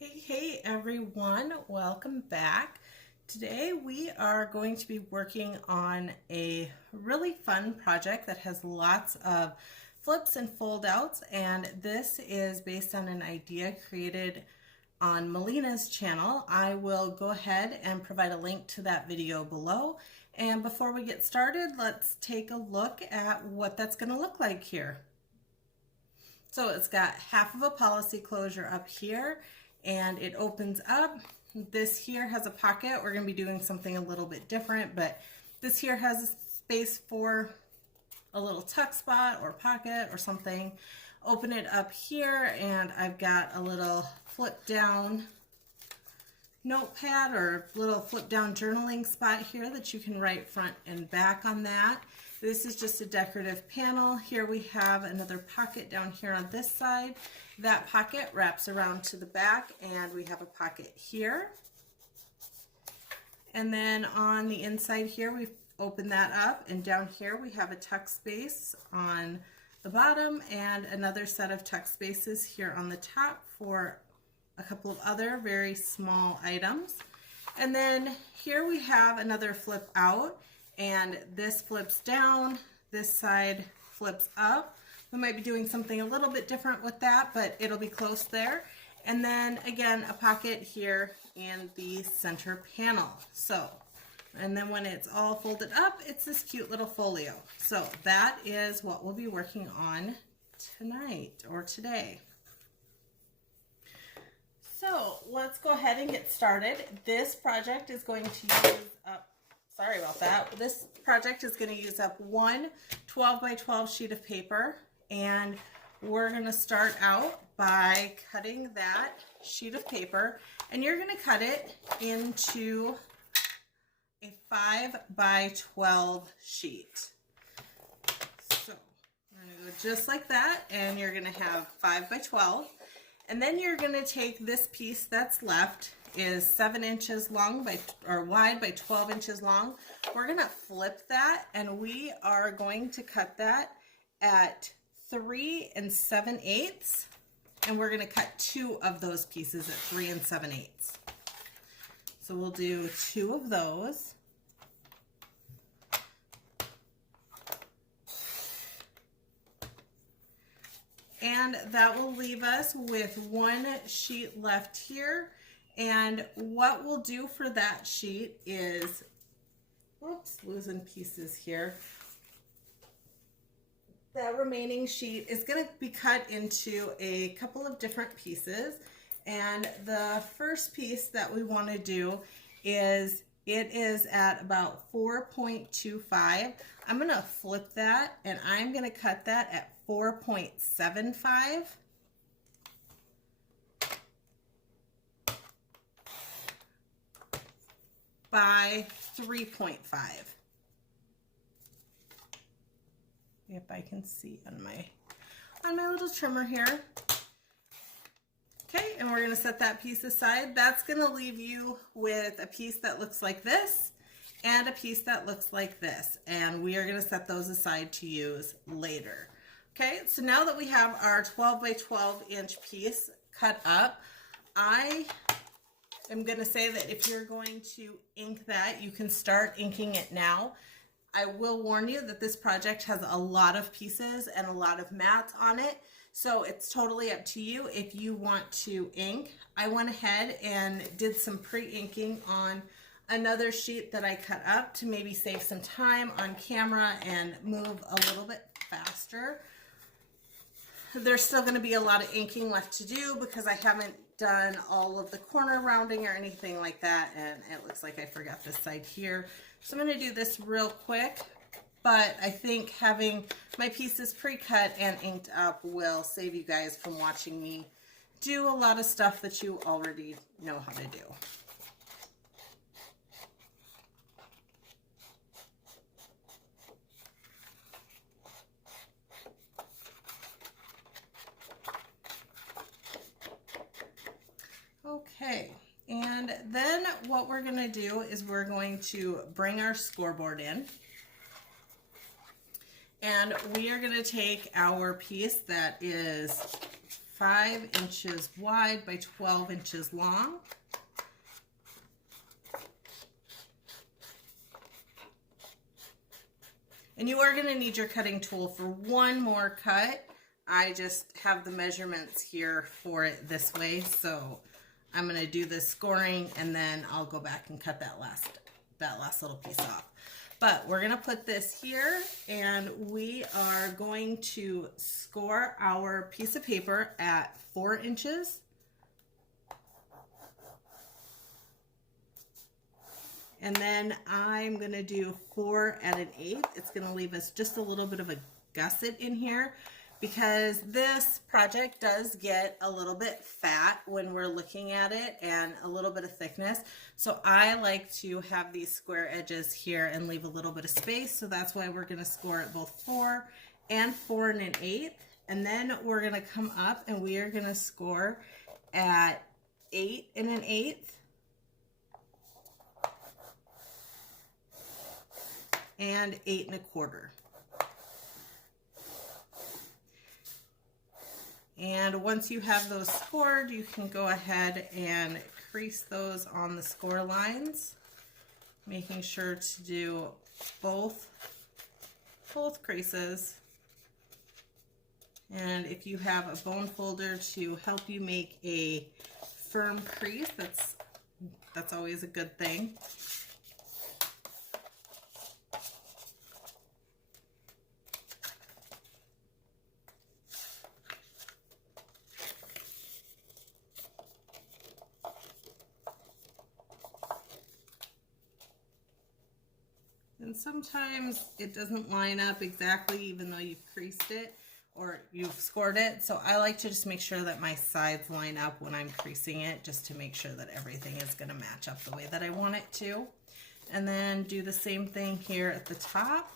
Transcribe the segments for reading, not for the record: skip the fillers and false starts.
Hey everyone, welcome back. Today we are going to be working on a really fun project that has lots of flips and fold outs, and this is based on an idea created on Melina's channel. I will go ahead and provide a link to that video below. And before we get started, let's take a look at what that's going to look like here. So it's got half of a policy closure up here, and it opens up. This here has a pocket. We're going to be doing something a little bit different, but this here has a space for a little tuck spot or pocket or something. Open it up here, and I've got a little flip down notepad or little flip down journaling spot here that you can write front and back on that. This is just a decorative panel. Here we have another pocket down here on this side. That pocket wraps around to the back, and we have a pocket here. And then on the inside here, we've opened that up, and down here we have a tuck space on the bottom and another set of tuck spaces here on the top for a couple of other very small items. And then here we have another flip out, and this flips down, this side flips up. We might be doing something a little bit different with that, but it'll be close there. And then again, a pocket here in the center panel. So, and then when it's all folded up, it's this cute little folio. So that is what we'll be working on tonight or today. So let's go ahead and get started. This project is going to use up, sorry about that. This project is going to use up one 12 by 12 sheet of paper, and we're going to start out by cutting that sheet of paper, and you're going to cut it into a 5 by 12 sheet. So we're going to go just like that, and you're going to have 5 by 12. And then you're going to take this piece that's left, is 7 inches long by or wide by 12 inches long. We're going to flip that, and we are going to cut that at 3 7/8, and we're going to cut 2 of those pieces at 3 7/8. So we'll do 2 of those. And that will leave us with 1 sheet left here. And what we'll do for that sheet is, oops, losing pieces here. That remaining sheet is going to be cut into a couple of different pieces. And the first piece that we want to do is, it is at about 4.25. I'm going to flip that, and I'm going to cut that at 4.75. By 3.5. If I can see on my little trimmer here. Okay, and we're going to set that piece aside. That's going to leave you with a piece that looks like this and a piece that looks like this, and we are going to set those aside to use later. Okay, so now that we have our 12 by 12 inch piece cut up, I am going to say that if you're going to ink that, you can start inking it now. I will warn you that this project has a lot of pieces and a lot of mats on it, so it's totally up to you if you want to ink. I went ahead and did some pre-inking on another sheet that I cut up to maybe save some time on camera and move a little bit faster. There's still going to be a lot of inking left to do because I haven't done all of the corner rounding or anything like that, and it looks like I forgot this side here. So I'm going to do this real quick, but I think having my pieces pre-cut and inked up will save you guys from watching me do a lot of stuff that you already know how to do. Okay, and then what we're going to do is we're going to bring our scoreboard in, and we are going to take our piece that is 5 inches wide by 12 inches long. And you are going to need your cutting tool for one more cut. I just have the measurements here for it this way, so I'm going to do the scoring and then I'll go back and cut that last little piece off. But we're going to put this here and we are going to score our piece of paper at 4 inches. And then I'm going to do 4 1/8. It's going to leave us just a little bit of a gusset in here because this project does get a little bit fat when we're looking at it and a little bit of thickness. So I like to have these square edges here and leave a little bit of space. So that's why we're going to score at both 4 and 4 1/8. And then we're going to come up and we are going to score at 8 1/8. And 8 1/4. And once you have those scored, you can go ahead and crease those on the score lines, making sure to do both creases. And if you have a bone folder to help you make a firm crease, that's always a good thing. And sometimes it doesn't line up exactly even though you've creased it or you've scored it. So I like to just make sure that my sides line up when I'm creasing it, just to make sure that everything is going to match up the way that I want it to. And then do the same thing here at the top.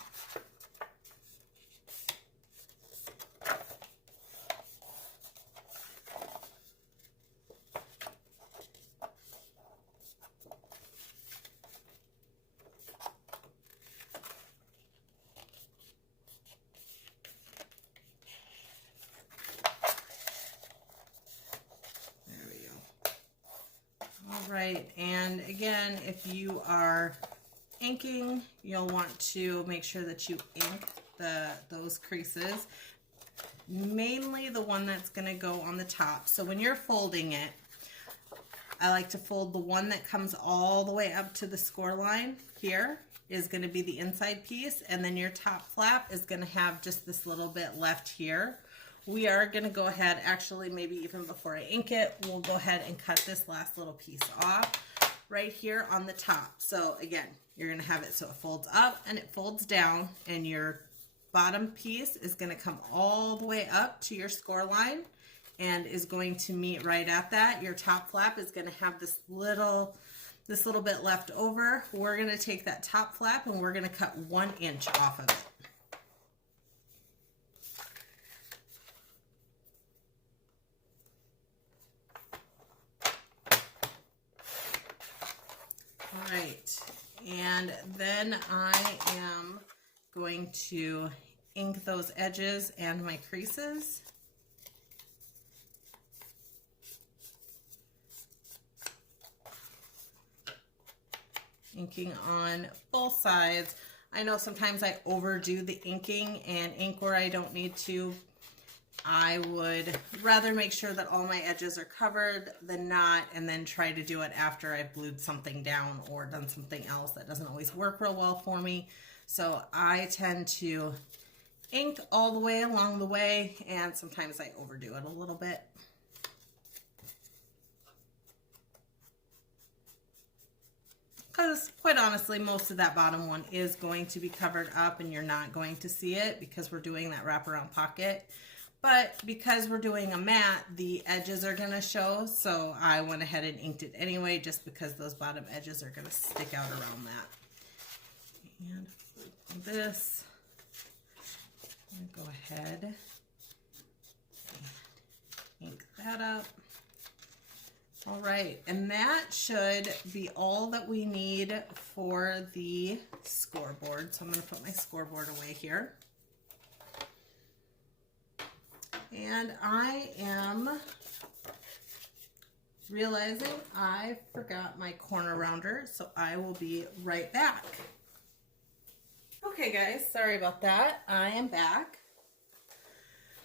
Right, and again, if you are inking, you'll want to make sure that you ink those creases, mainly the one that's going to go on the top. So when you're folding it, I like to fold the one that comes all the way up to the score line. Here is going to be the inside piece, and then your top flap is going to have just this little bit left here. We are going to go ahead, actually maybe even before I ink it, we'll go ahead and cut this last little piece off right here on the top. So again, you're going to have it so it folds up and it folds down, and your bottom piece is going to come all the way up to your score line and is going to meet right at that. Your top flap is going to have this little bit left over. We're going to take that top flap and we're going to cut 1 inch off of it. Right, and then I am going to ink those edges and my creases. Inking on both sides. I know sometimes I overdo the inking and ink where I don't need to. I would rather make sure that all my edges are covered than not, and then try to do it after I've glued something down or done something else. That doesn't always work real well for me. So I tend to ink all the way along the way, and sometimes I overdo it a little bit. Because quite honestly, most of that bottom one is going to be covered up and you're not going to see it because we're doing that wraparound pocket. But because we're doing a matte, the edges are going to show, so I went ahead and inked it anyway, just because those bottom edges are going to stick out around that. And for this, I'm going to go ahead and ink that up. All right, and that should be all that we need for the scoreboard. So I'm going to put my scoreboard away here. And I am realizing I forgot my corner rounder, so I will be right back. Okay guys, sorry about that. I am back.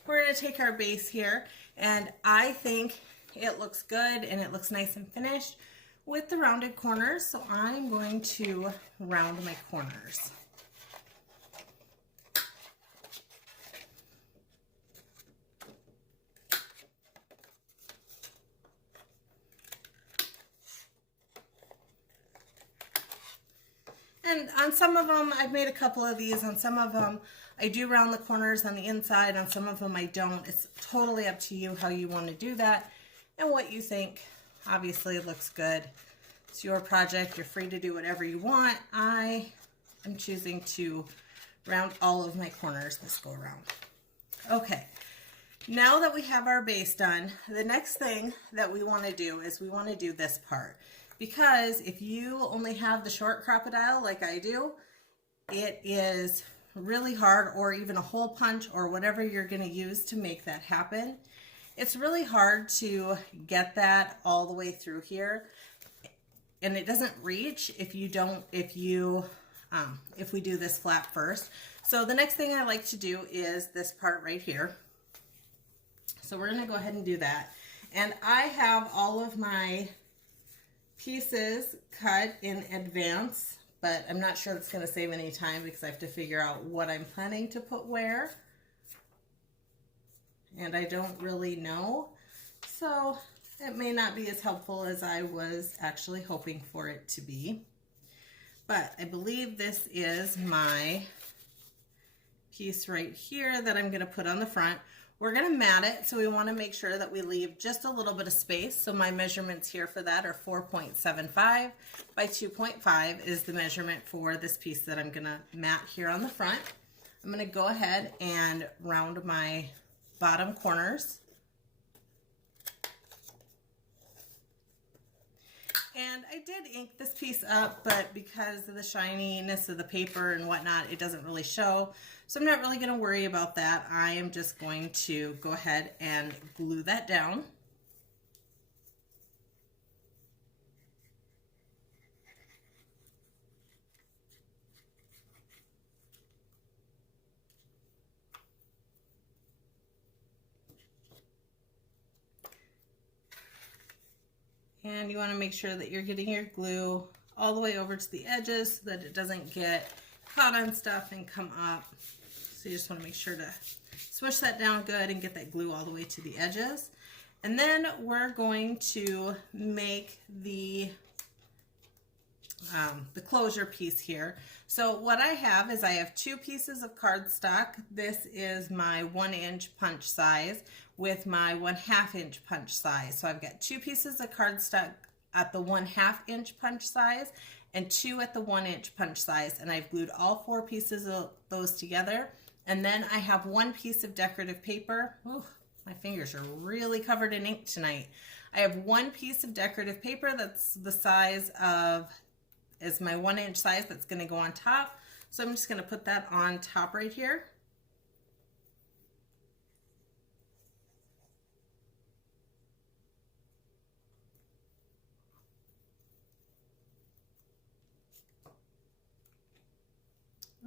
We're going to take our base here, and I think it looks good and it looks nice and finished with the rounded corners, so I'm going to round my corners. And on some of them, I've made a couple of these. On some of them, I do round the corners on the inside. On some of them, I don't. It's totally up to you how you want to do that and what you think. Obviously, it looks good. It's your project. You're free to do whatever you want. I am choosing to round all of my corners this go around. Okay, now that we have our base done, the next thing that we want to do is we want to do this part. Because if you only have the short crocodile like I do, it is really hard, or even a hole punch or whatever you're going to use to make that happen. It's really hard to get that all the way through here, and it doesn't reach if we do this flap first. So the next thing I like to do is this part right here. So we're going to go ahead and do that. And I have all of my pieces cut in advance, but I'm not sure it's going to save any time because I have to figure out what I'm planning to put where, and I don't really know, so it may not be as helpful as I was actually hoping for it to be. But I believe this is my piece right here that I'm going to put on the front. We're going to mat it, so we want to make sure that we leave just a little bit of space. So my measurements here for that are 4.75 by 2.5 is the measurement for this piece that I'm going to mat here on the front. I'm going to go ahead and round my bottom corners. And I did ink this piece up, but because of the shininess of the paper and whatnot, it doesn't really show. So I'm not really going to worry about that. I am just going to go ahead and glue that down. And you want to make sure that you're getting your glue all the way over to the edges so that it doesn't get caught on stuff and come up. So you just want to make sure to swish that down good and get that glue all the way to the edges. And then we're going to make the closure piece here. So what I have is I have 2 pieces of cardstock. This is my 1-inch punch size with my 1/2 inch punch size. So I've got 2 pieces of cardstock at the 1/2 inch punch size and 2 at the 1-inch punch size, and I've glued all 4 pieces of those together. And then I have 1 piece of decorative paper. Ooh, my fingers are really covered in ink tonight. I have 1 piece of decorative paper that's the size of, is my 1-inch size, that's going to go on top. So I'm just going to put that on top right here.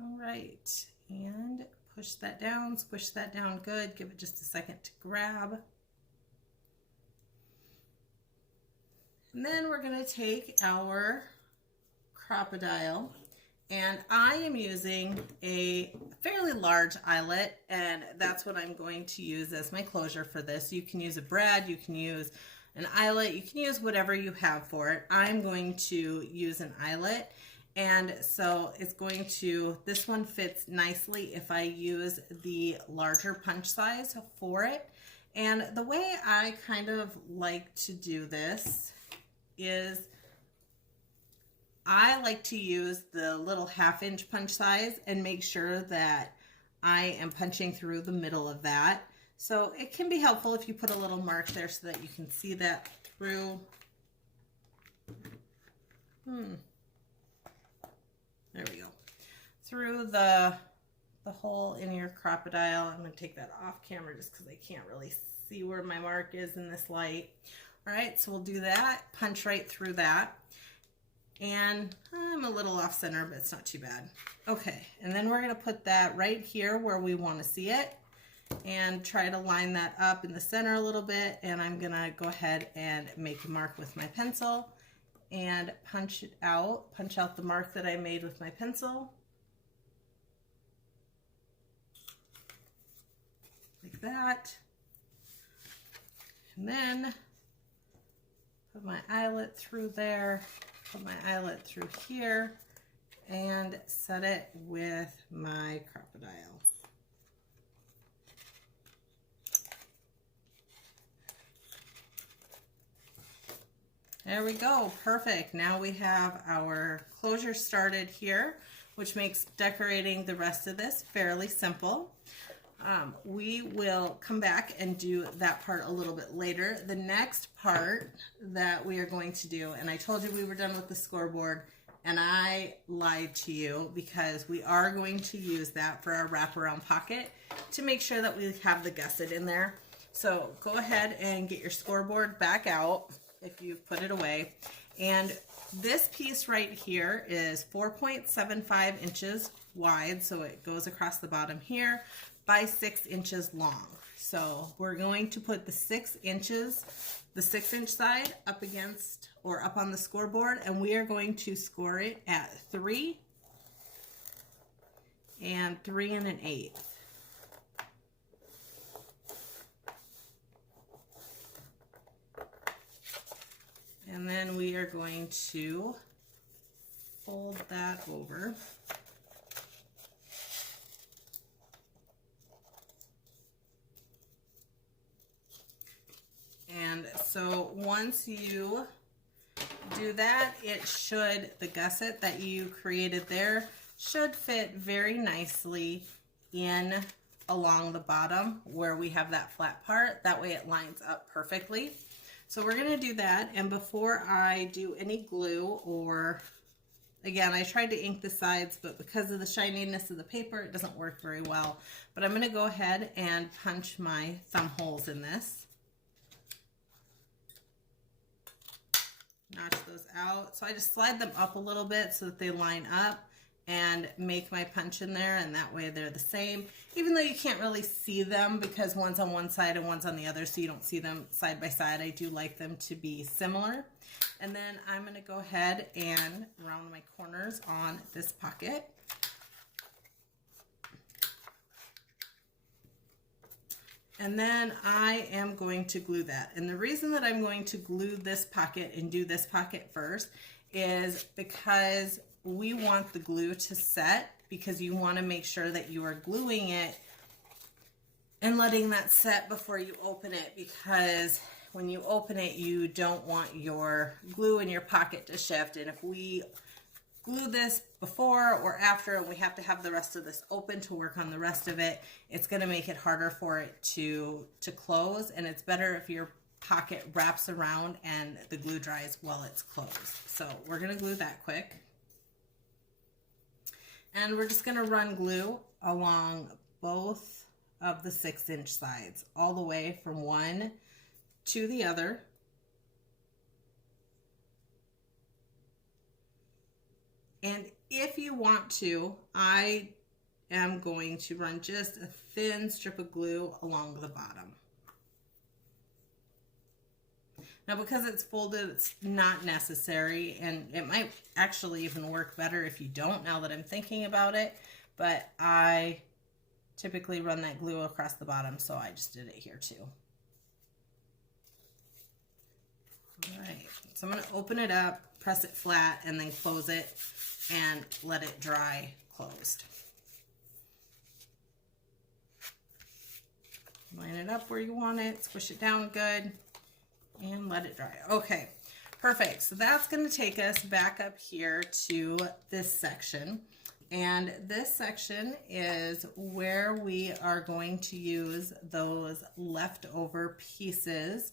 All right, and push that down, squish that down good, give it just a second to grab. And then we're going to take our crocodile, and I am using a fairly large eyelet, and that's what I'm going to use as my closure for this. You can use a brad, you can use an eyelet, you can use whatever you have for it. I'm going to use an eyelet. And so it's going to, this one fits nicely if I use the larger punch size for it. And the way I kind of like to do this is I like to use the little 1/2 inch punch size and make sure that I am punching through the middle of that. So it can be helpful if you put a little mark there so that you can see that through. There we go. Through the the hole in your crocodile. I'm going to take that off camera just because I can't really see where my mark is in this light. All right, so we'll do that, punch right through that. And I'm a little off center, but it's not too bad. Okay, and then we're going to put that right here where we want to see it and try to line that up in the center a little bit. And I'm going to go ahead and make a mark with my pencil and punch it out, punch out the mark that I made with my pencil. Like that. And then put my eyelet through there, put my eyelet through here, and set it with my crocodile. There we go, perfect. Now we have our closure started here, which makes decorating the rest of this fairly simple. We will come back and do that part a little bit later. The next part that we are going to do, and I told you we were done with the scoreboard, and I lied to you because we are going to use that for our wraparound pocket to make sure that we have the gusset in there. So go ahead and get your scoreboard back out if you've put it away. And this piece right here is 4.75 inches wide, so it goes across the bottom here, by 6 inches long. So we're going to put the 6 inches, the 6-inch side up against or up on the scoreboard, and we are going to score it at 3 and 3 1/8. And then we are going to fold that over. And so once you do that, it should, the gusset that you created there should fit very nicely in along the bottom where we have that flat part. That way it lines up perfectly. So we're going to do that. And before I do any glue, or again, I tried to ink the sides, but because of the shininess of the paper, it doesn't work very well. But I'm going to go ahead and punch my thumb holes in this. Notch those out. So I just slide them up a little bit so that they line up and make my punch in there, and that way they're the same, even though you can't really see them because one's on one side and one's on the other, so you don't see them side by side. I do like them to be similar. And then I'm going to go ahead and round my corners on this pocket. And then I am going to glue that. And the reason that I'm going to glue this pocket and do this pocket first is because we want the glue to set, because you want to make sure that you are gluing it and letting that set before you open it, because when you open it, you don't want your glue in your pocket to shift. And if we glue this before or after and we have to have the rest of this open to work on the rest of it, it's going to make it harder for it to close, and it's better if your pocket wraps around and the glue dries while it's closed. So we're going to glue that quick. And we're just going to run glue along both of the 6-inch sides, all the way from one to the other. And if you want to, I am going to run just a thin strip of glue along the bottom. Now, because it's folded, it's not necessary, and it might actually even work better if you don't, now that I'm thinking about it, but I typically run that glue across the bottom, so I just did it here too. All right, so I'm going to open it up, press it flat, and then close it and let it dry closed. Line it up where you want it, squish it down good, and let it dry. Okay, perfect. So that's going to take us back up here to this section. And this section is where we are going to use those leftover pieces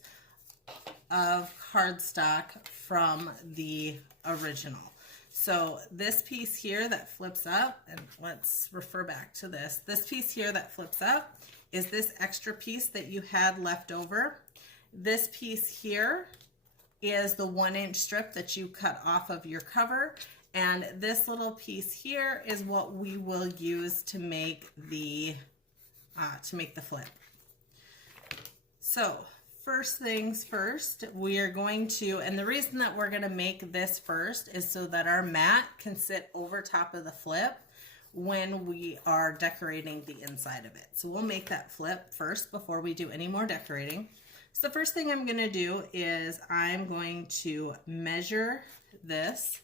of cardstock from the original. So this piece here that flips up, and let's refer back to this. This piece here that flips up is this extra piece that you had left over. This piece here is the 1-inch strip that you cut off of your cover. And this little piece here is what we will use to make the flip. So first things first, we are going to, and the reason that we're going to make this first is so that our mat can sit over top of the flip when we are decorating the inside of it. So we'll make that flip first before we do any more decorating. So the first thing I'm going to do is I'm going to measure this,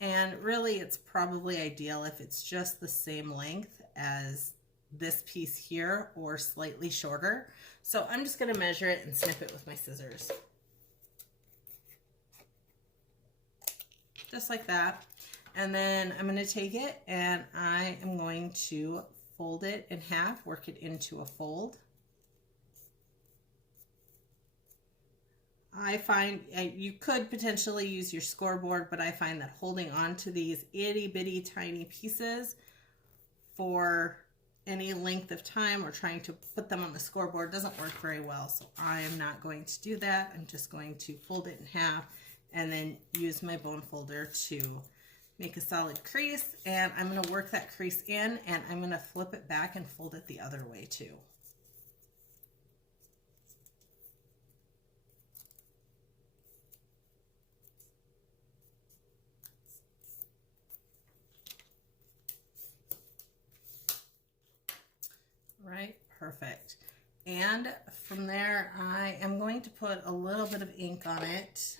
and really it's probably ideal if it's just the same length as this piece here or slightly shorter. So I'm just going to measure it and snip it with my scissors. Just like that. And then I'm going to take it and I am going to fold it in half, work it into a fold. I find you could potentially use your scoreboard, but I find that holding on to these itty bitty tiny pieces for any length of time or trying to put them on the scoreboard doesn't work very well. So I am not going to do that. I'm just going to fold it in half and then use my bone folder to make a solid crease. And I'm going to work that crease in, and I'm going to flip it back and fold it the other way too. Right, perfect. And from there, I am going to put a little bit of ink on it.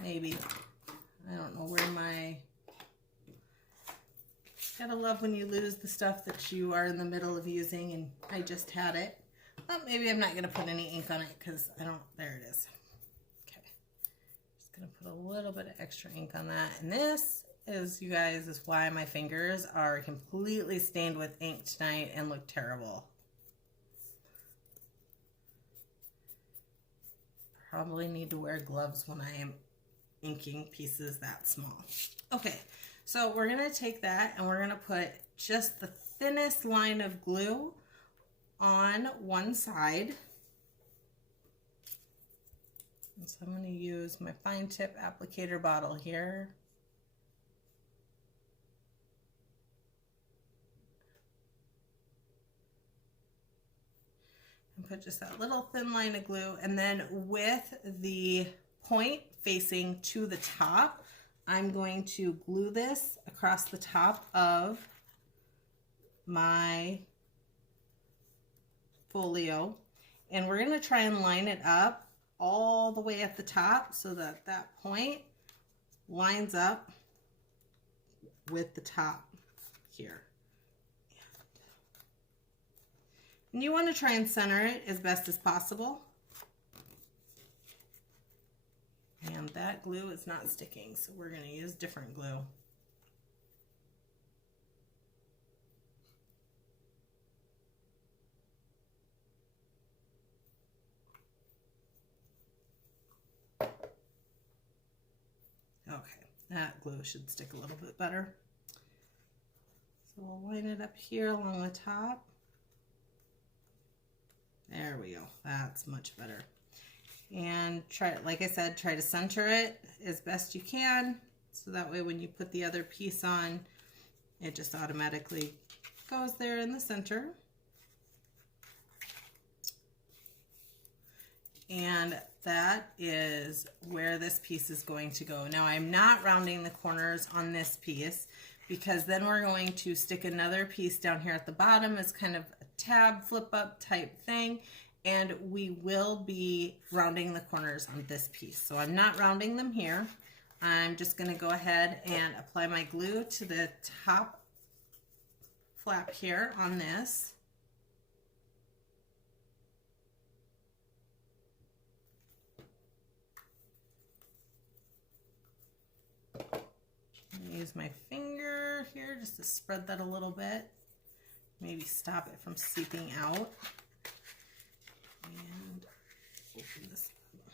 Maybe, I don't know where my, gotta love when you lose the stuff that you are in the middle of using, and I just had it. Well, maybe I'm not gonna put any ink on it because I don't, there it is. Okay, just gonna put a little bit of extra ink on that. And this is, you guys, is why my fingers are completely stained with ink tonight and look terrible. Probably need to wear gloves when I am inking pieces that small. Okay, so we're gonna take that and we're gonna put just the thinnest line of glue on one side. And so I'm gonna use my fine tip applicator bottle here. And put just that little thin line of glue, and then with the point facing to the top, I'm going to glue this across the top of my folio, and we're going to try and line it up all the way at the top so that that point lines up with the top here. And you want to try and center it as best as possible. And that glue is not sticking, so we're going to use different glue. Okay, that glue should stick a little bit better. So we'll line it up here along the top. There we go. That's much better. And try, like I said, try to center it as best you can, so that way when you put the other piece on, it just automatically goes there in the center. And that is where this piece is going to go. Now I'm not rounding the corners on this piece, because then we're going to stick another piece down here at the bottom as kind of a tab flip up type thing, and we will be rounding the corners on this piece. So I'm not rounding them here. I'm just going to go ahead and apply my glue to the top flap here on this. Use my finger here just to spread that a little bit, maybe stop it from seeping out, and open this up.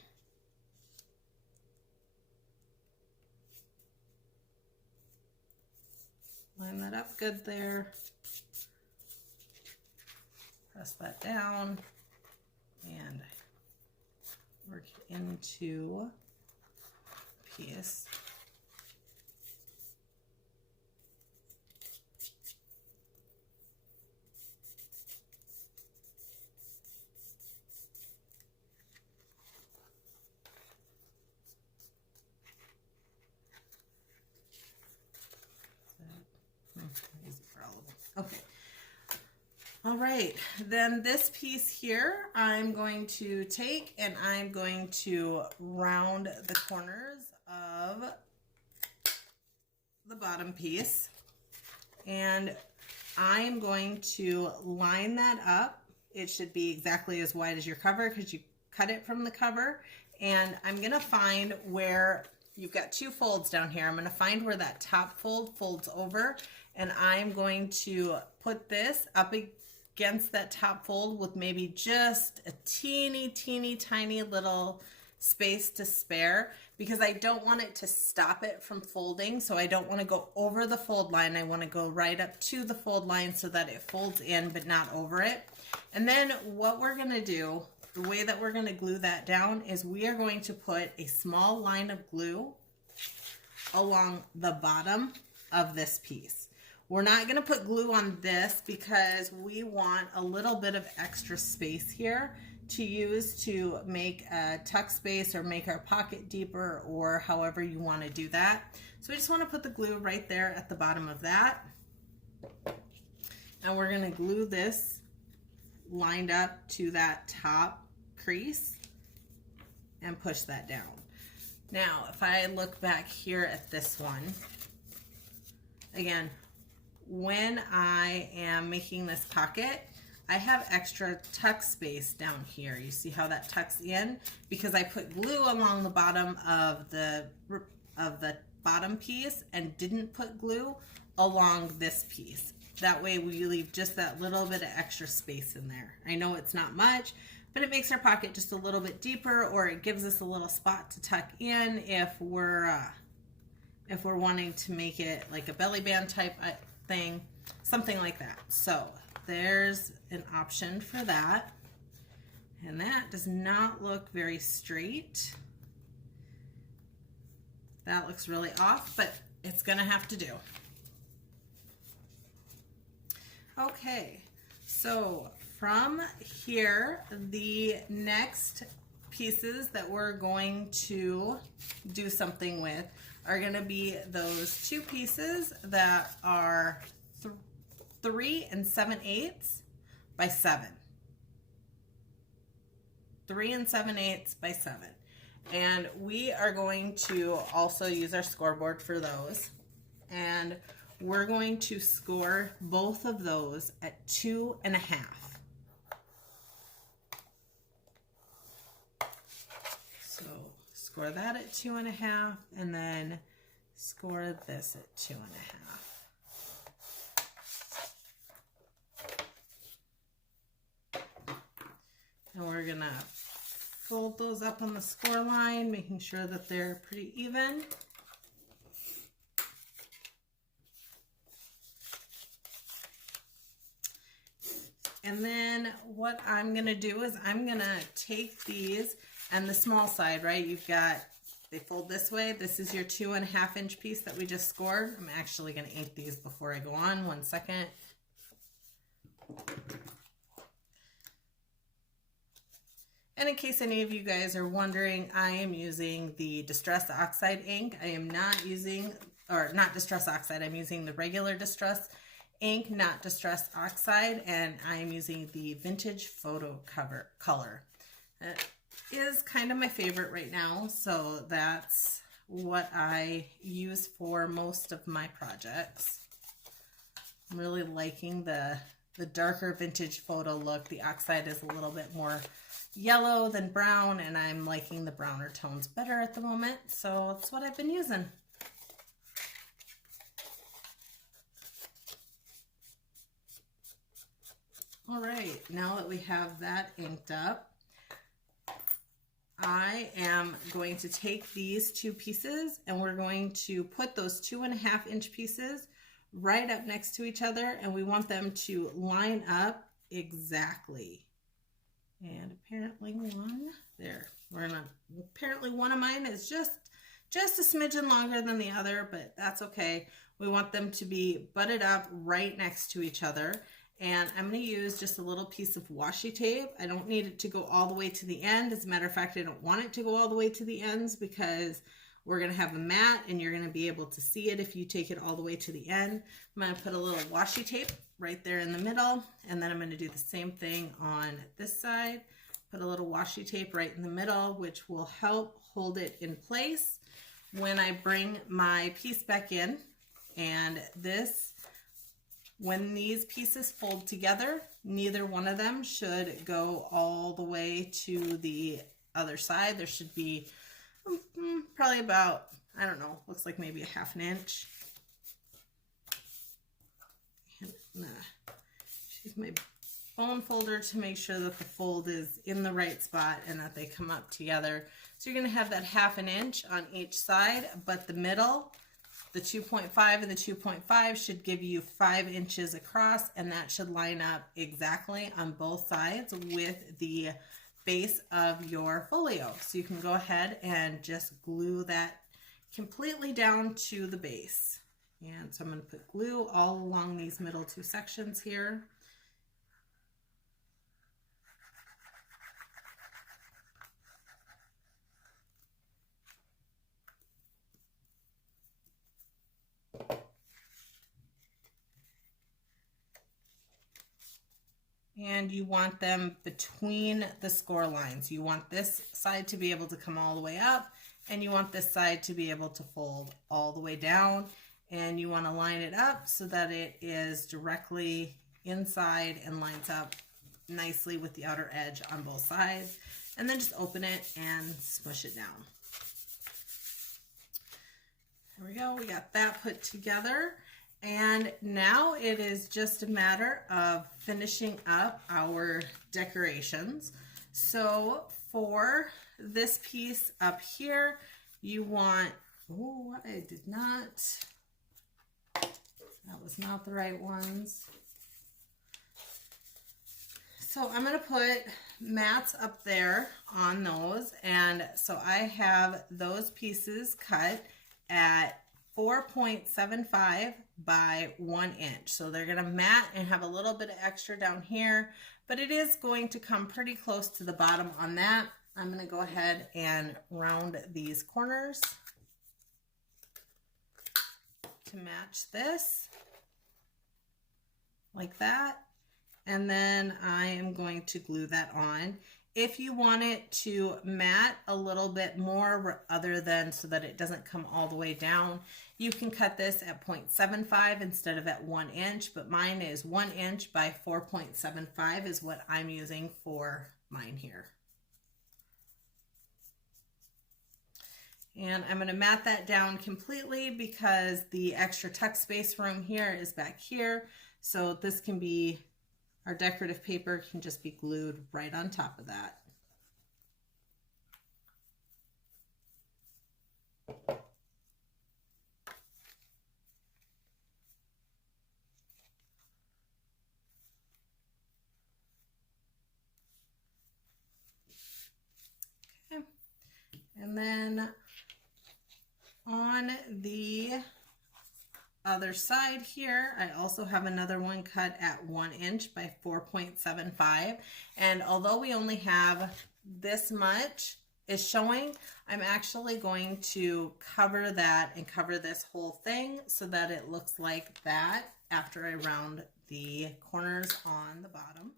that up good there. Press that down and work into a piece. Okay. All right, then this piece here, I'm going to take and I'm going to round the corners of the bottom piece. And I'm going to line that up. It should be exactly as wide as your cover because you cut it from the cover. And I'm gonna find where, you've got two folds down here. I'm gonna find where that top fold folds over, and I'm going to put this up against that top fold with maybe just a teeny tiny little space to spare, because I don't want it to stop it from folding. So I don't want to go over the fold line. I want to go right up to the fold line so that it folds in but not over it. And then what we're going to do, the way that we're going to glue that down is we are going to put a small line of glue along the bottom of this piece. We're not going to put glue on this because we want a little bit of extra space here to use to make a tuck space or make our pocket deeper, or however you want to do that. So we just want to put the glue right there at the bottom of that. And we're going to glue this lined up to that top crease and push that down. Now, if I look back here at this one, again, when I am making this pocket, I have extra tuck space down here. You see how that tucks in? Because I put glue along the bottom of the bottom piece and didn't put glue along this piece. That way we leave just that little bit of extra space in there. I know it's not much, but it makes our pocket just a little bit deeper, or it gives us a little spot to tuck in if we're wanting to make it like a belly band type thing, something like that. So there's an option for that. And that does not look very straight. That looks really off, but it's gonna have to do. Okay, so from here, the next pieces that we're going to do something with are going to be those two pieces that are 3 7/8 by 7. 3 7/8 by 7. And we are going to also use our scoreboard for those. And we're going to score both of those at 2.5. So score that at 2.5, and then score this at 2.5. And we're gonna fold those up on the score line, making sure that they're pretty even. And then what I'm gonna do is I'm gonna take these, and the small side, right? You've got, they fold this way. This is your 2.5 inch piece that we just scored. I'm actually gonna ink these before I go on. 1 second. And in case any of you guys are wondering, I am using the Distress Oxide ink. I am not using, or not Distress Oxide, I'm using the regular Distress ink, not Distress Oxide, and I'm using the Vintage Photo color. It is kind of my favorite right now, so that's what I use for most of my projects. I'm really liking the darker Vintage Photo look. The Oxide is a little bit more yellow than brown, and I'm liking the browner tones better at the moment, so that's what I've been using. All right, now that we have that inked up, I am going to take these two pieces and we're going to put those 2.5 inch pieces right up next to each other, and we want them to line up exactly. And apparently one there. Apparently one of mine is just a smidgen longer than the other, but that's okay. We want them to be butted up right next to each other. And I'm going to use just a little piece of washi tape. I don't need it to go all the way to the end. As a matter of fact, I don't want it to go all the way to the ends because we're going to have a mat and you're going to be able to see it if you take it all the way to the end. I'm going to put a little washi tape right there in the middle, and then I'm going to do the same thing on this side. Put a little washi tape right in the middle, which will help hold it in place when I bring my piece back in. And this, when these pieces fold together, neither one of them should go all the way to the other side. There should be probably about, I don't know, looks like maybe a ½ inch. And, use my bone folder to make sure that the fold is in the right spot and that they come up together. So you're going to have that ½ inch on each side, but the middle, the 2.5 and the 2.5 should give you 5 inches across, and that should line up exactly on both sides with the base of your folio. So you can go ahead and just glue that completely down to the base. And so I'm going to put glue all along these middle 2 sections here. And you want them between the score lines. You want this side to be able to come all the way up, and you want this side to be able to fold all the way down. And you want to line it up so that it is directly inside and lines up nicely with the outer edge on both sides. And then just open it and smush it down. There we go. We got that put together. And now it is just a matter of finishing up our decorations. So for this piece up here, you want, oh, I did not, that was not the right ones. So I'm going to put mats up there on those. And so I have those pieces cut at 4.75 by 1 inch. So they're going to mat and have a little bit of extra down here, but it is going to come pretty close to the bottom on that. I'm going to go ahead and round these corners to match this like that. And then I am going to glue that on. If you want it to mat a little bit more other than so that it doesn't come all the way down, you can cut this at 0.75 instead of at 1 inch, but mine is 1 inch by 4.75 is what I'm using for mine here. And I'm going to mat that down completely because the extra tuck space room here is back here. So this can be, our decorative paper can just be glued right on top of that. Okay. And then on the other side here, I also have another one cut at 1 inch by 4.75. And although we only have this much is showing, I'm actually going to cover that and cover this whole thing so that it looks like that after I round the corners on the bottom.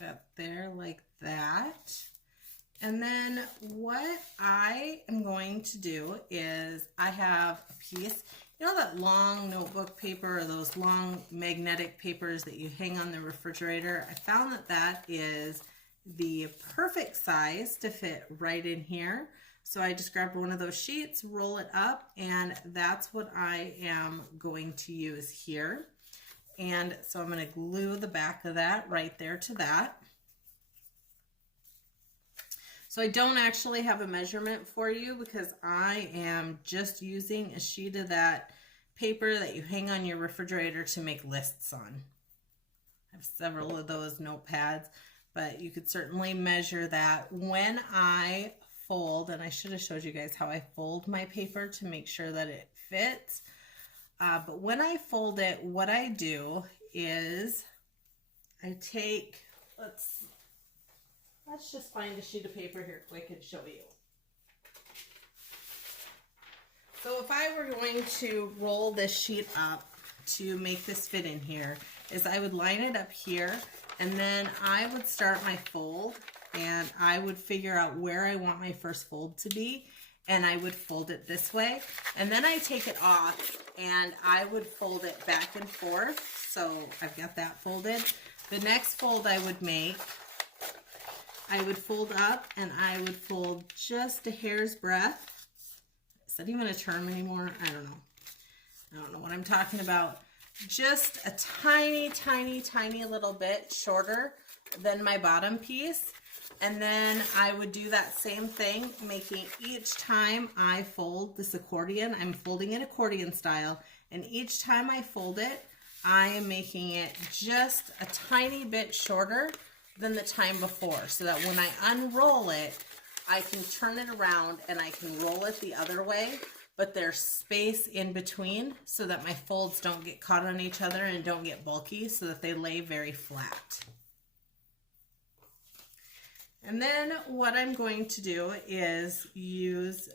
that there like that. And then what I am going to do is I have a piece, you know that long notebook paper or those long magnetic papers that you hang on the refrigerator? I found that that is the perfect size to fit right in here. So I just grabbed one of those sheets, roll it up, and that's what I am going to use here. And so I'm going to glue the back of that right there to that. So I don't actually have a measurement for you because I am just using a sheet of that paper that you hang on your refrigerator to make lists on. I have several of those notepads, but you could certainly measure that. When I fold, and I should have showed you guys how I fold my paper to make sure that it fits. But when I fold it, what I do is I take, let's just find a sheet of paper here quick and show you. So if I were going to roll this sheet up to make this fit in here, is I would line it up here, and then I would start my fold, and I would figure out where I want my first fold to be, and I would fold it this way, and then I take it off and I would fold it back and forth. So I've got that folded. The next fold I would make, I would fold up and I would fold just a hair's breadth. Is that even a term anymore? I don't know. I don't know what I'm talking about. Just a tiny, tiny, tiny little bit shorter than my bottom piece. And then I would do that same thing, making each time I fold this accordion, I'm folding it accordion style, and each time I fold it, I am making it just a tiny bit shorter than the time before, so that when I unroll it, I can turn it around and I can roll it the other way, but there's space in between so that my folds don't get caught on each other and don't get bulky, so that they lay very flat. And then what I'm going to do is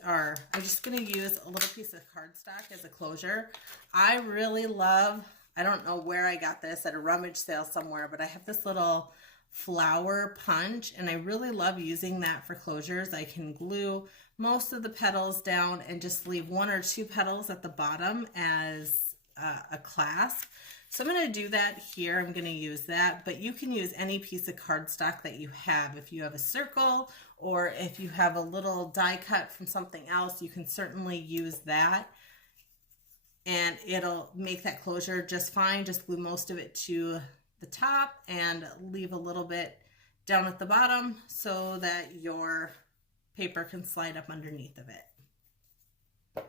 I'm just going to use a little piece of cardstock as a closure. I really love, I don't know where I got this, at a rummage sale somewhere, but I have this little flower punch, and I really love using that for closures. I can glue most of the petals down and just leave one or two petals at the bottom as a clasp. So I'm going to do that here. I'm going to use that, but you can use any piece of cardstock that you have. If you have a circle, or if you have a little die cut from something else, you can certainly use that, and it'll make that closure just fine. Just glue most of it to the top and leave a little bit down at the bottom so that your paper can slide up underneath of it.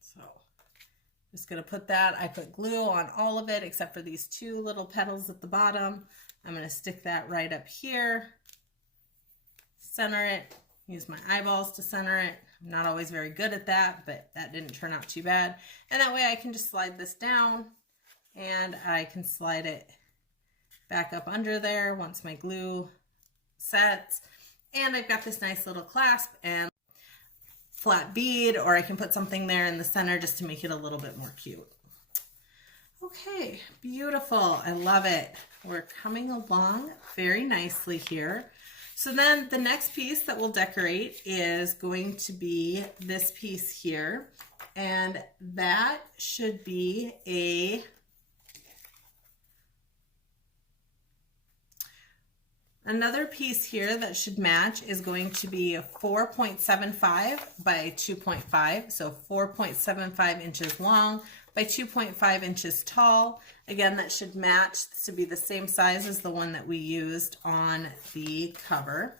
So just going to put that, I put glue on all of it except for these two little petals at the bottom. I'm going to stick that right up here, center it, use my eyeballs to center it. I'm not always very good at that, but that didn't turn out too bad. And that way I can just slide this down and I can slide it back up under there once my glue sets. And I've got this nice little clasp and flat bead, or I can put something there in the center just to make it a little bit more cute. Okay, beautiful. I love it. We're coming along very nicely here. So then the next piece that we'll decorate is going to be this piece here, and that should be another piece here that should match is going to be a 4.75 by 2.5, so 4.75 inches long by 2.5 inches tall. Again, that should match to be the same size as the one that we used on the cover.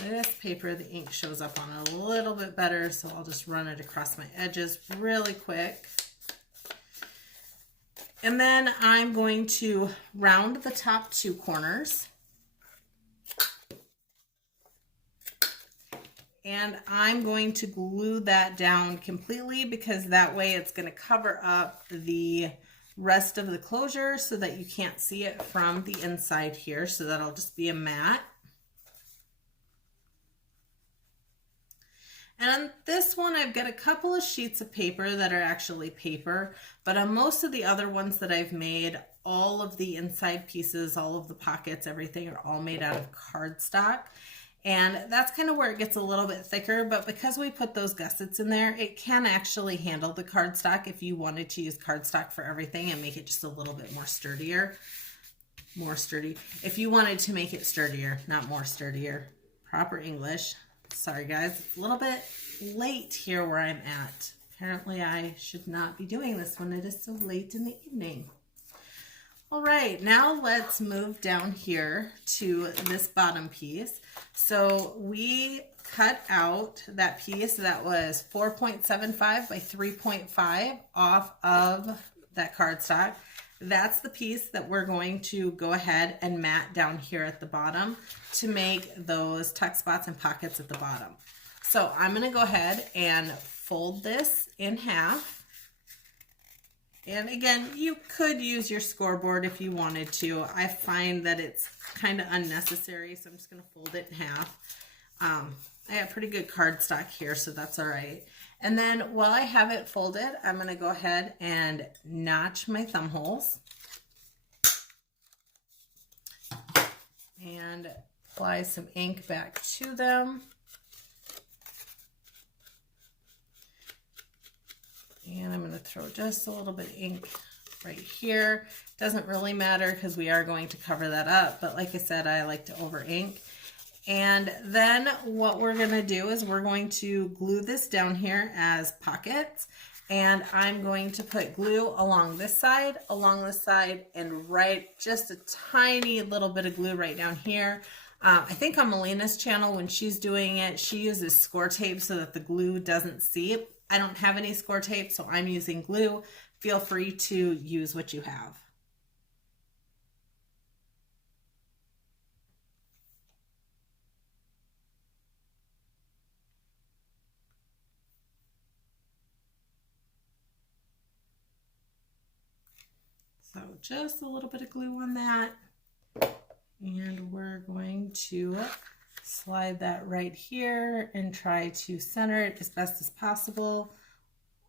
And this paper, the ink shows up on it a little bit better, so I'll just run it across my edges really quick. And then I'm going to round the top two corners. And I'm going to glue that down completely, because that way it's going to cover up the rest of the closure so that you can't see it from the inside here. So that'll just be a mat. And on this one, I've got a couple of sheets of paper that are actually paper, but on most of the other ones that I've made, all of the inside pieces, all of the pockets, everything are all made out of cardstock. And that's kind of where it gets a little bit thicker, but because we put those gussets in there, it can actually handle the cardstock if you wanted to use cardstock for everything and make it just a little bit more sturdier. More sturdy. If you wanted to make it sturdier, not more sturdier. Proper English. Sorry guys, it's a little bit late here where I'm at. Apparently I should not be doing this when it is so late in the evening. All right, now let's move down here to this bottom piece. So we cut out that piece that was 4.75 by 3.5 off of that cardstock. That's the piece that we're going to go ahead and mat down here at the bottom to make those tuck spots and pockets at the bottom. So I'm going to go ahead and fold this in half. And again, you could use your scoreboard if you wanted to. I find that it's kind of unnecessary, so I'm just going to fold it in half. I have pretty good cardstock here, so that's all right. And then while I have it folded, I'm going to go ahead and notch my thumb holes and apply some ink back to them. And I'm going to throw just a little bit of ink right here. Doesn't really matter because we are going to cover that up, but like I said, I like to over ink. And then what we're going to do is we're going to glue this down here as pockets, and I'm going to put glue along this side, and right just a tiny little bit of glue right down here. I think on Melina's channel, when she's doing it, she uses score tape so that the glue doesn't seep. I don't have any score tape, so I'm using glue. Feel free to use what you have. So just a little bit of glue on that. And we're going to slide that right here and try to center it as best as possible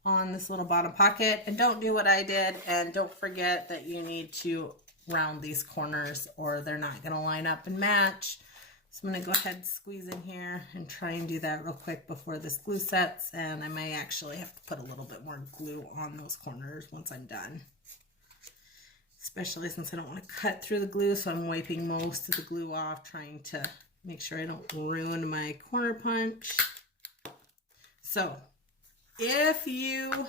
on this little bottom pocket. And don't do what I did, and don't forget that you need to round these corners or they're not going to line up and match. So I'm going to go ahead and squeeze in here and try and do that real quick before this glue sets, and I may actually have to put a little bit more glue on those corners once I'm done. Especially since I don't want to cut through the glue, so I'm wiping most of the glue off, trying to make sure I don't ruin my corner punch. So if you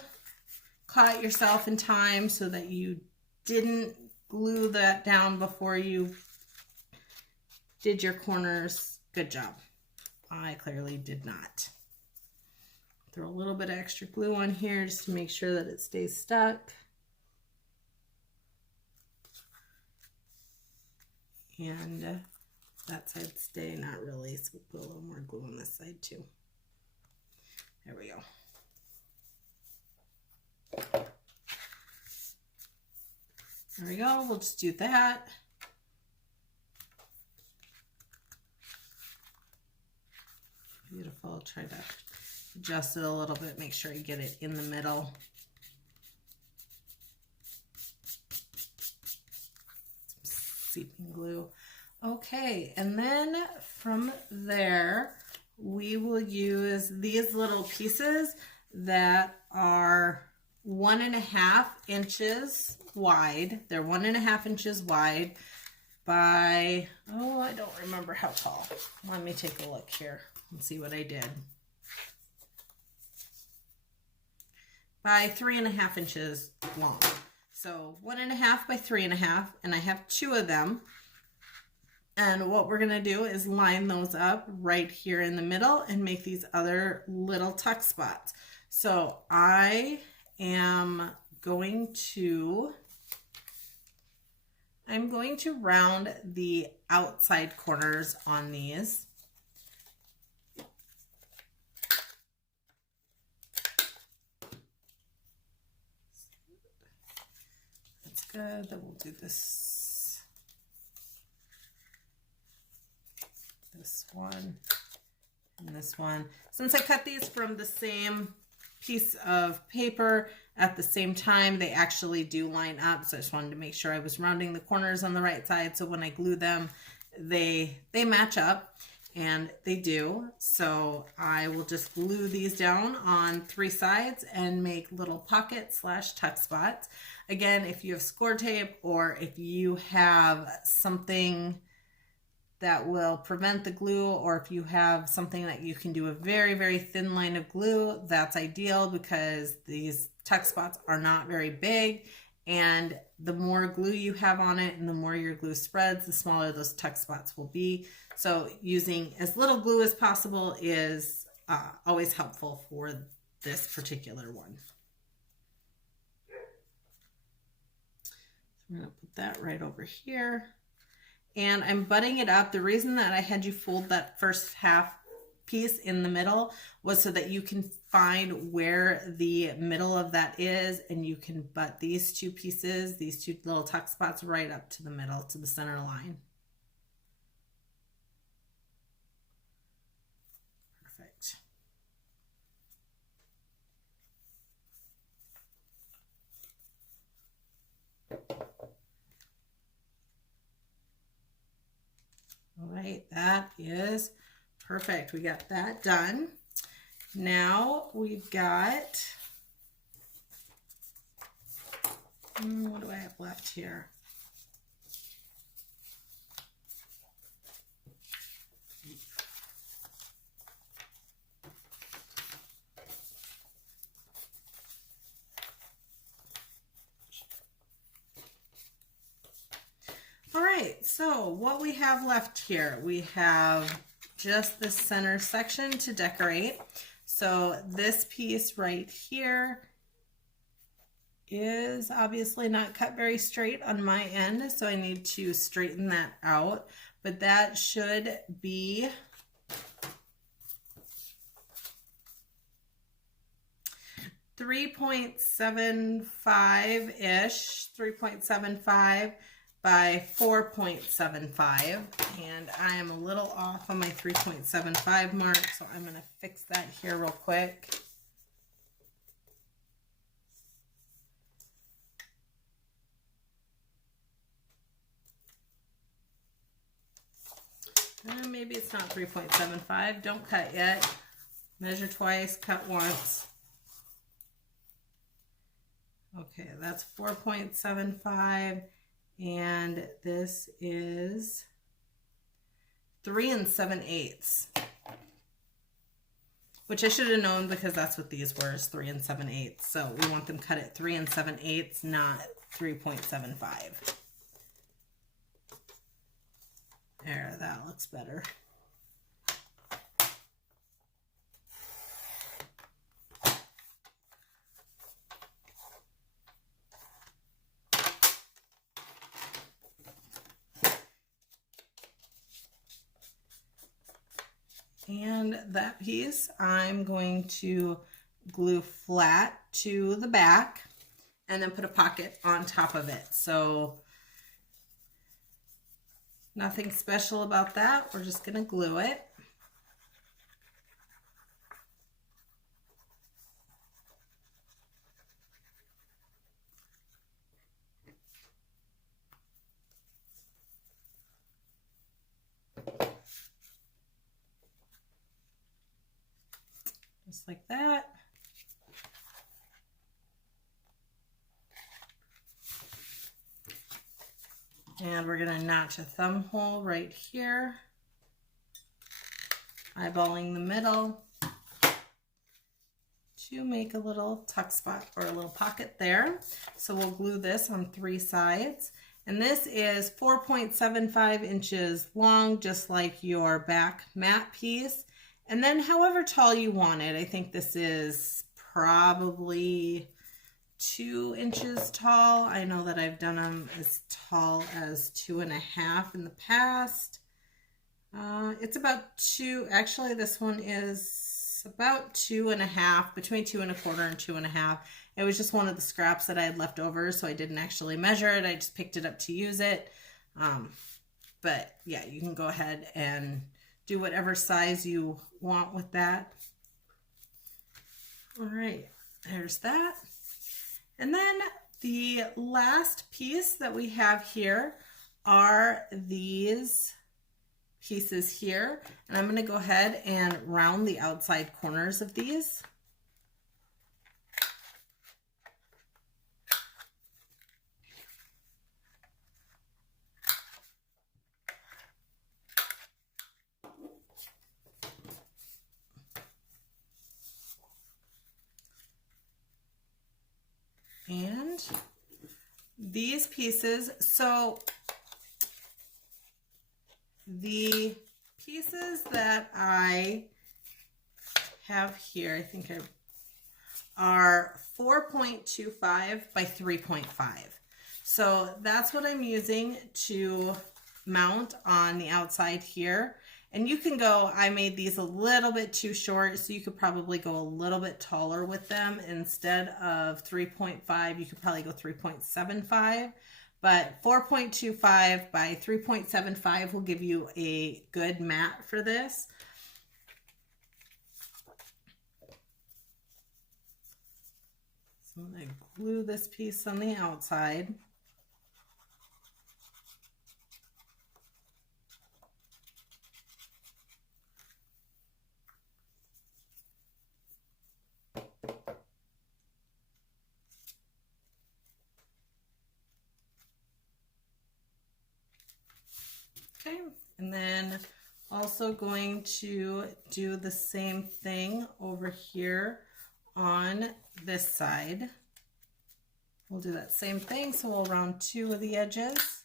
caught yourself in time so that you didn't glue that down before you did your corners, good job. I clearly did not. Throw a little bit of extra glue on here just to make sure that it stays stuck. And that side stay, not really, so we'll put a little more glue on this side too. There we go. There we go, we'll just do that. Beautiful, try to adjust it a little bit, make sure you get it in the middle. Seeping glue. Okay, and then from there we will use these little pieces that are 1.5 inches wide. They're 1.5 inches wide by, oh, I don't remember how tall. Let me take a look here and see what I did. By 3.5 inches long. So 1.5 by 3.5, and I have 2 of them. And what we're gonna do is line those up right here in the middle and make these other little tuck spots. So I'm going to round the outside corners on these. Good, then we'll do this one And this one, since I cut these from the same piece of paper at the same time, they actually do line up. So I just wanted to make sure I was rounding the corners on the right side. So when I glue them, they match up, and they do. So I will just glue these down on 3 sides and make little pocket / tuck spots. Again, if you have score tape or if you have something that will prevent the glue, or if you have something that you can do a very, very thin line of glue, that's ideal because these tuck spots are not very big, and the more glue you have on it and the more your glue spreads, the smaller those tuck spots will be. So using as little glue as possible is always helpful for this particular one. I'm going to put that right over here. And I'm butting it up. The reason that I had you fold that first half piece in the middle was so that you can find where the middle of that is, and you can butt these 2 pieces, these 2 little tuck spots, right up to the middle, to the center line. Perfect. All right, that is perfect. We got that done. Now we've got, what do I have left here? All right, so what we have left here, we have just the center section to decorate. So this piece right here is obviously not cut very straight on my end, so I need to straighten that out, but that should be .75-ish, 3.75 by 4.75, and I am a little off on my 3.75 mark, so I'm going to fix that here real quick. Maybe it's not 3.75. Don't cut yet. Measure twice, cut once. Okay, that's 4.75. And this is 3 7/8, which I should have known because that's what these were, is 3 7/8. So we want them cut at 3 7/8, not 3.75. There, that looks better. And that piece I'm going to glue flat to the back and then put a pocket on top of it. So nothing special about that. We're just going to glue it. Just like that. And we're going to notch a thumb hole right here, eyeballing the middle to make a little tuck spot or a little pocket there. So we'll glue this on 3 sides. And this is 4.75 inches long, just like your back mat piece. And then however tall you want it, I think this is probably 2 inches tall. I know that I've done them as tall as 2.5 in the past. It's about 2, actually this one is about 2.5, between 2 1/4 and 2.5. It was just one of the scraps that I had left over, so I didn't actually measure it. I just picked it up to use it. But yeah, you can go ahead and do whatever size you want with that. All right, there's that. And then the last piece that we have here are these pieces here. And I'm going to go ahead and round the outside corners of these. And these pieces, so the pieces that I have here, I think are 4.25 by 3.5. So that's what I'm using to mount on the outside here. And you can go, I made these a little bit too short, so you could probably go a little bit taller with them. Instead of 3.5, you could probably go 3.75. But 4.25 by 3.75 will give you a good mat for this. So I'm going to glue this piece on the outside. Okay, and then also going to do the same thing over here on this side. We'll do that same thing, so we'll round 2 of the edges.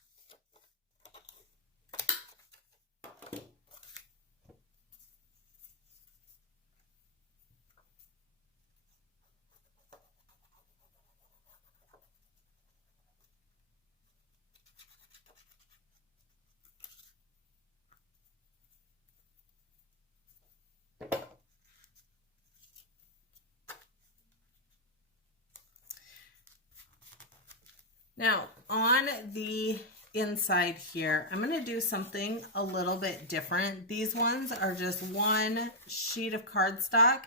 Now, on the inside here, I'm going to do something a little bit different. These ones are just one sheet of cardstock,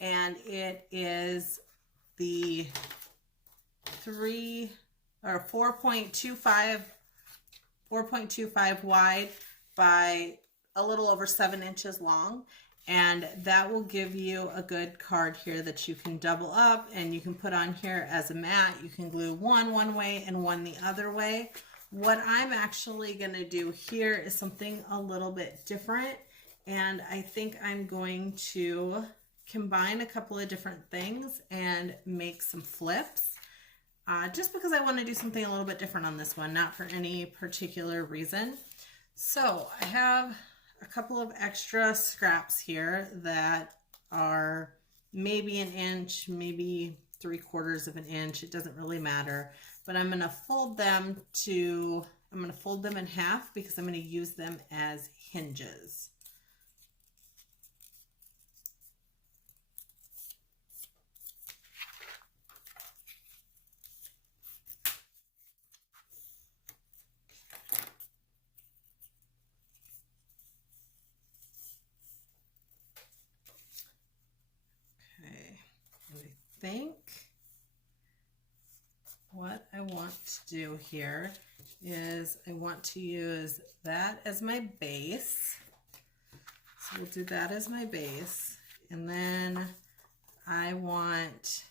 and it is the 4.25 wide by a little over 7 inches long. And that will give you a good card here that you can double up and you can put on here as a mat. You can glue one way and one the other way. What I'm actually going to do here is something a little bit different. And I think I'm going to combine a couple of different things and make some flips. Just because I want to do something a little bit different on this one, not for any particular reason. So I have a couple of extra scraps here that are maybe an inch, maybe 3/4 of an inch. It doesn't really matter, but I'm going to fold them in half because I'm going to use them as hinges. I think what I want to do here is I want to use that as my base. So we'll do that as my base. And then I want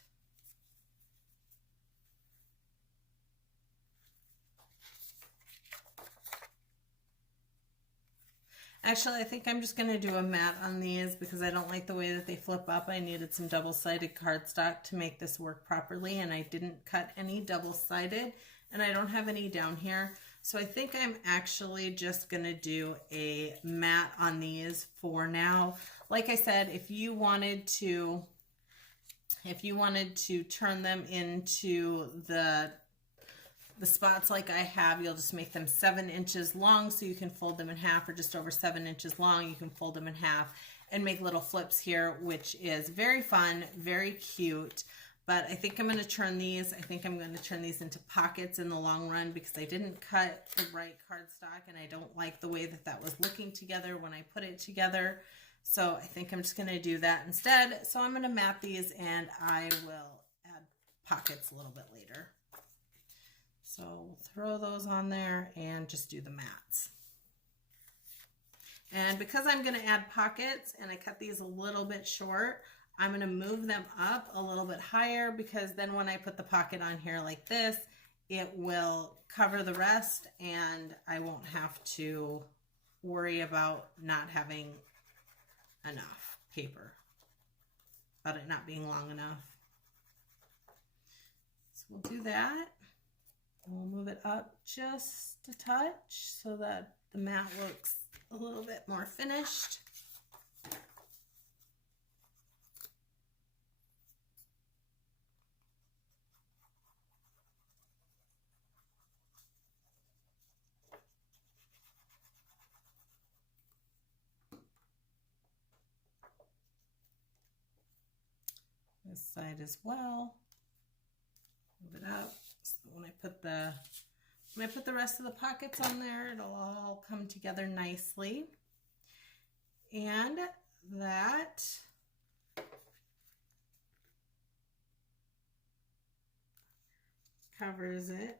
actually, I think I'm just going to do a mat on these because I don't like the way that they flip up. I needed some double-sided cardstock to make this work properly, and I didn't cut any double-sided, and I don't have any down here. So I think I'm actually just going to do a mat on these for now. Like I said, if you wanted to turn them into the spots like I have, you'll just make them 7 inches long so you can fold them in half, or just over 7 inches long, you can fold them in half and make little flips here, which is very fun, very cute. But I think I'm going to turn these. I think I'm going to turn these into pockets in the long run because I didn't cut the right cardstock and I don't like the way that that was looking together when I put it together. So I think I'm just going to do that instead. So I'm going to mat these and I will add pockets a little bit later. So we'll throw those on there and just do the mats. And because I'm going to add pockets and I cut these a little bit short, I'm going to move them up a little bit higher because then when I put the pocket on here like this, it will cover the rest and I won't have to worry about not having enough paper, about it not being long enough. So we'll do that. We'll move it up just a touch so that the mat looks a little bit more finished. This side as well. Move it up so when I put the rest of the pockets on there, it'll all come together nicely. And that covers it.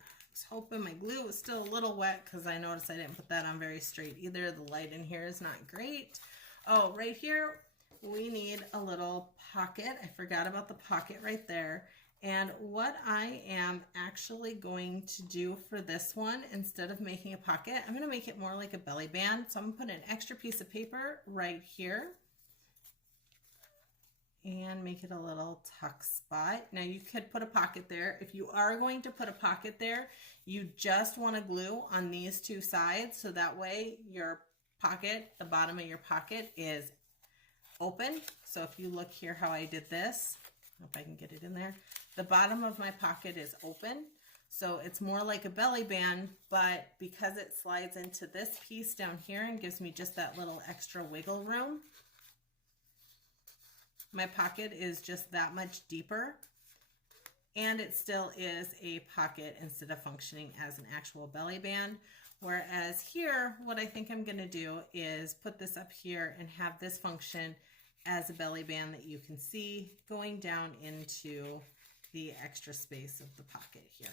I was hoping my glue was still a little wet because I noticed I didn't put that on very straight either. The light in here is not great. Oh, right here we need a little pocket. I forgot about the pocket right there. And what I am actually going to do for this one, instead of making a pocket, I'm going to make it more like a belly band. So I'm going to put an extra piece of paper right here and make it a little tuck spot. Now you could put a pocket there. If you are going to put a pocket there, you just want to glue on these two sides so that way your pocket, the bottom of your pocket is open. So if you look here how I did this, I hope I can get it in there. The bottom of my pocket is open. So it's more like a belly band, but because it slides into this piece down here and gives me just that little extra wiggle room, my pocket is just that much deeper. And it still is a pocket instead of functioning as an actual belly band. Whereas here, what I think I'm gonna do is put this up here and have this function as a belly band that you can see going down into the extra space of the pocket here.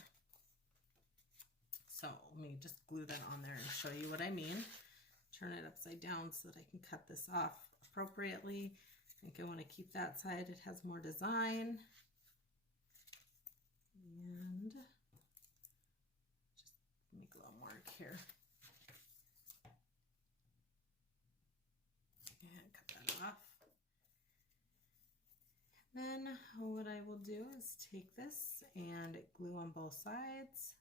So let me just glue that on there and show you what I mean. Turn it upside down so that I can cut this off appropriately. I think I want to keep that side. It has more design. And just make a little mark here. And cut that off. Then what I will do is take this and glue on both sides.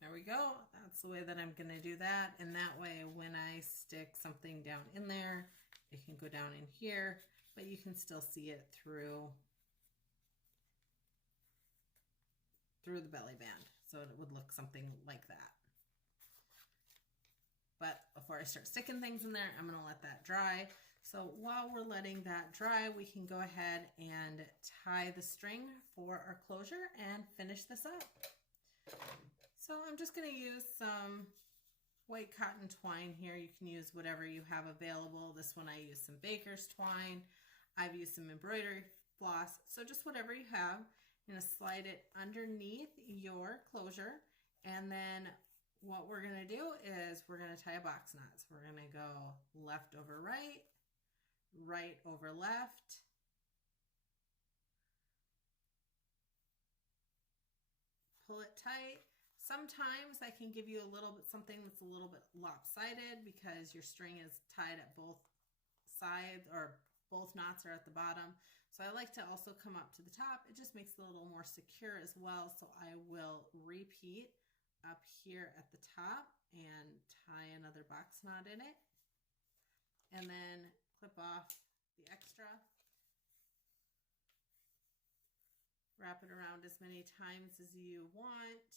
There we go. That's the way that I'm going to do that. And that way, when I stick something down in there, it can go down in here, but you can still see it through the belly band. So it would look something like that. But before I start sticking things in there, I'm going to let that dry. So while we're letting that dry, we can go ahead and tie the string for our closure and finish this up. So I'm just going to use some white cotton twine here. You can use whatever you have available. This one I use some baker's twine. I've used some embroidery floss. So just whatever you have. I'm going to slide it underneath your closure. And then what we're going to do is we're going to tie a box knot. So we're going to go left over right, right over left, pull it tight. Sometimes I can give you a little bit, something that's a little bit lopsided because your string is tied at both sides or both knots are at the bottom. So I like to also come up to the top. It just makes it a little more secure as well. So I will repeat up here at the top and tie another box knot in it. And then clip off the extra. Wrap it around as many times as you want.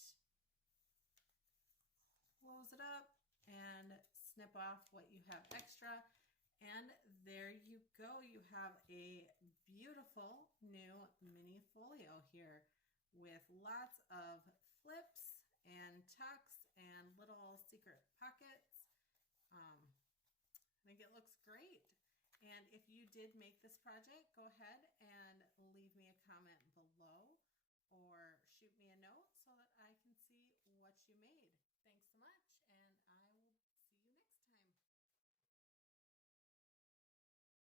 Close it up and snip off what you have extra. And there you go. You have a beautiful new mini folio here with lots of flips and tucks and little secret pockets. I think it looks great. And if you did make this project, go ahead and leave me a comment below or shoot me a note so that I can see what you made.